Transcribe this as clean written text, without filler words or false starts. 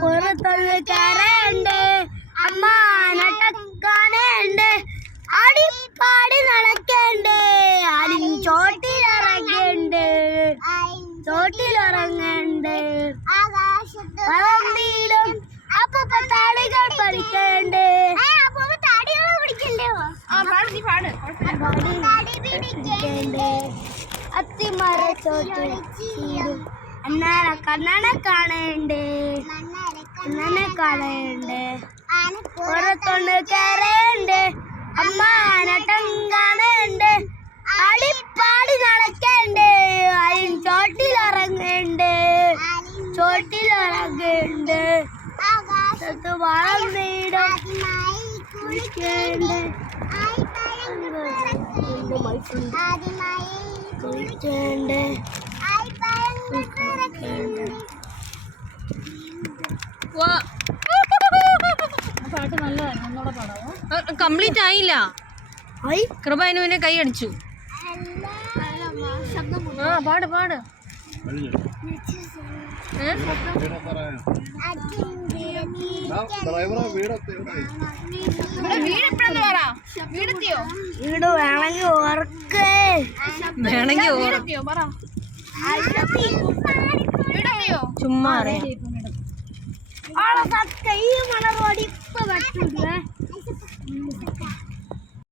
പുറത്തൊന്ന് കരയുണ്ട് അമ്മാനട്ടക്കാനുണ്ട് ആടിപ്പാടി നടക്കണ്ട് ആടിൻ ചോട്ടിലിറങ്ങണ്ട് പറമ്പിലും അപ്പൂപ്പ താടികൾ പഠിക്കണ്ട് അത്തിമര ചോട്ടിൽ അന്നാനെ കണ്ണനെ കാണുന്നുണ്ട് പുറത്തൊന്ന് കരയുണ്ട് അമ്മാനട്ടം കാണുന്നുണ്ട് ആടിപ്പാടി നടക്കണ്ട് അതിൻ ചോട്ടിലിറങ്ങണ്ട് വളം വീടും കുളിക്കണ്ട് പാട്ട് നല്ലതായിരുന്നു, ഒന്നുകൂടെ പാടാമോ? കംപ്ലീറ്റ് ആയില്ല. കൃപ അതിന് പിന്നെ കൈ അടിച്ചു. പാട് വീട് വേണമെങ്കിൽ ചുമ്മാ ഈ മണറോടി ഇപ്പൊ